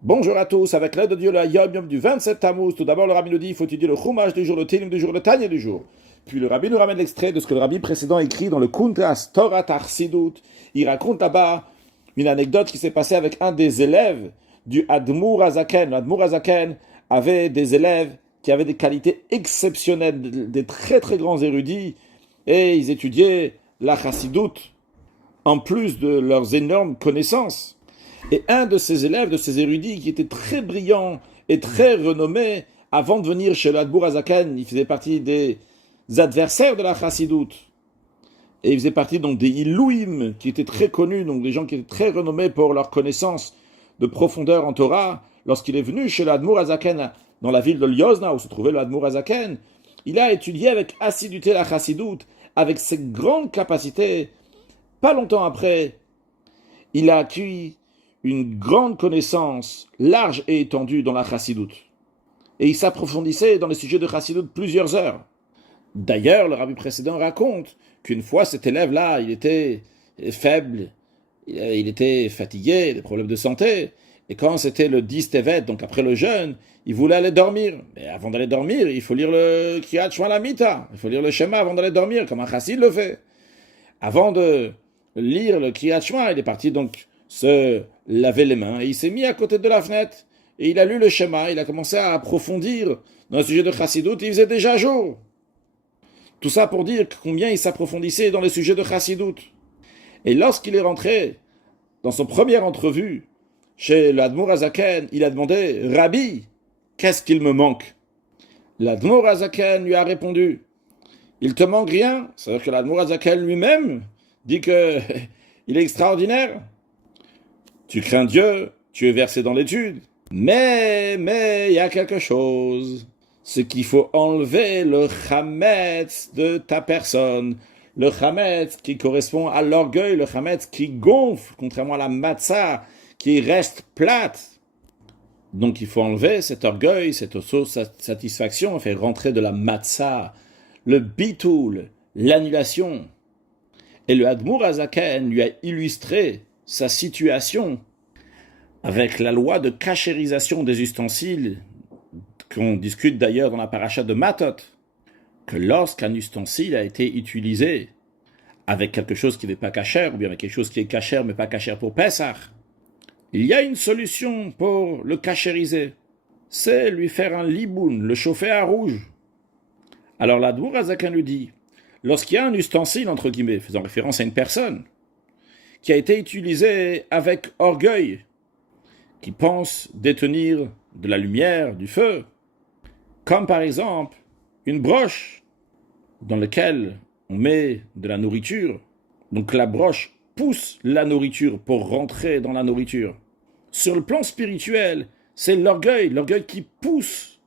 Bonjour à tous, avec l'aide de Dieu, le Yom Yom du 27 Tammuz. Tout d'abord, le rabbi nous dit il faut étudier le Chumash du jour, le Télim du jour, le Tanya du jour. Puis le rabbi nous ramène l'extrait de ce que le rabbi précédent écrit dans le Kuntras Torah Tarsidut. Il raconte là-bas une anecdote qui s'est passée avec un des élèves du Admour Hazaken. L'Admour Hazaken avait des élèves qui avaient des qualités exceptionnelles, des très très grands érudits, et ils étudiaient la Chassidut en plus de leurs énormes connaissances. Et un de ses élèves, de ses érudits, qui était très brillant et très renommé, avant de venir chez l'Admour Hazaken, il faisait partie des adversaires de la Chassidut. Et il faisait partie donc des Ilouim, qui étaient très connus, donc des gens qui étaient très renommés pour leur connaissance de profondeur en Torah. Lorsqu'il est venu chez l'Admour Hazaken, dans la ville de Lyozna, où se trouvait l'Admour Hazaken, il a étudié avec assiduité la Chassidut, avec ses grandes capacités. Pas longtemps après, il a acquis une grande connaissance large et étendue dans la Chassidut. Et il s'approfondissait dans les sujets de Chassidut plusieurs heures. D'ailleurs, le rabbi précédent raconte qu'une fois cet élève-là, il était faible, il était fatigué, des problèmes de santé, et quand c'était le 10 Tevet, donc après le jeûne, il voulait aller dormir. Mais avant d'aller dormir, il faut lire le Kriyat Shema Lamita, il faut lire le schéma avant d'aller dormir, comme un chassid le fait. Avant de lire le Kriyat Shema, il est parti donc se laver les mains, et il s'est mis à côté de la fenêtre, et il a lu le schéma, il a commencé à approfondir dans le sujet de Chassidut, il faisait déjà jour. Tout ça pour dire combien il s'approfondissait dans le sujet de Chassidut. Et lorsqu'il est rentré dans son première entrevue chez l'Admour Hazaken, il a demandé « Rabbi, qu'est-ce qu'il me manque ?» L'Admour Hazaken lui a répondu « Il te manque rien ?» C'est-à-dire que l'Admour Hazaken lui-même dit que il est extraordinaire. Tu crains Dieu, tu es versé dans l'étude. Mais, il y a quelque chose. C'est qu'il faut enlever le chametz de ta personne. Le chametz qui correspond à l'orgueil, le chametz qui gonfle, contrairement à la matzah, qui reste plate. Donc il faut enlever cet orgueil, cette auto-satisfaction, faire rentrer de la matzah, le bitoul, l'annulation. Et le Admour Hazaken lui a illustré sa situation avec la loi de cachérisation des ustensiles, qu'on discute d'ailleurs dans la paracha de Matot, que lorsqu'un ustensile a été utilisé avec quelque chose qui n'est pas cachère, ou bien avec quelque chose qui est cachère mais pas cachère pour Pessah, il y a une solution pour le cachériser. C'est lui faire un liboun, le chauffer à rouge. Alors l'Admour Hazaken lui dit, lorsqu'il y a un ustensile, entre guillemets, faisant référence à une personne, qui a été utilisé avec orgueil, qui pense détenir de la lumière, du feu, comme par exemple une broche dans laquelle on met de la nourriture. Donc la broche pousse la nourriture pour rentrer dans la nourriture. Sur le plan spirituel, c'est l'orgueil qui pousse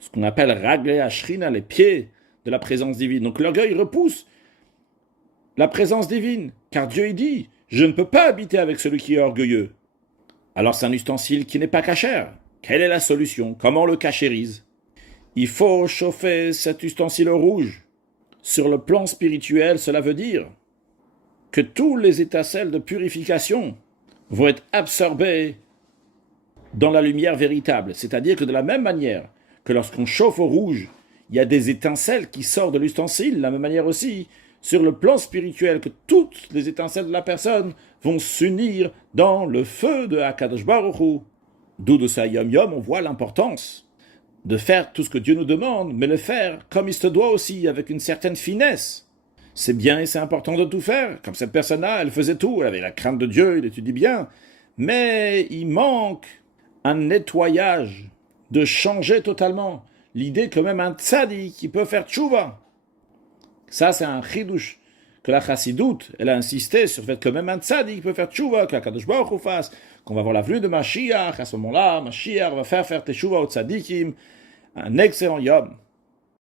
ce qu'on appelle raglé ashrina, les pieds de la présence divine. Donc l'orgueil repousse la présence divine, car Dieu il dit « Je ne peux pas habiter avec celui qui est orgueilleux ». Alors c'est un ustensile qui n'est pas cachère. Quelle est la solution? Comment on le cachérise? Il faut chauffer cet ustensile au rouge. Sur le plan spirituel, cela veut dire que tous les étincelles de purification vont être absorbés dans la lumière véritable. C'est-à-dire que de la même manière que lorsqu'on chauffe au rouge, il y a des étincelles qui sortent de l'ustensile, de la même manière aussi, sur le plan spirituel, que toutes les étincelles de la personne vont s'unir dans le feu de Akadosh Baruch Hu. D'où de ça Yom Yom, on voit l'importance de faire tout ce que Dieu nous demande, mais le faire comme il se doit aussi, avec une certaine finesse. C'est bien et c'est important de tout faire. Comme cette personne-là, elle faisait tout, elle avait la crainte de Dieu, il étudie bien, mais il manque un nettoyage, de changer totalement. L'idée que même un tzadi qui peut faire tchouva. Ça, c'est un chidouche que la Chassidut, elle a insisté sur le fait que même un tzadi peut faire tchouva, que la Kadosh Baruch Hu fasse, qu'on va voir la venue de Mashiach, à ce moment-là, Mashiach va faire tchouva au tzadikim, un excellent yom.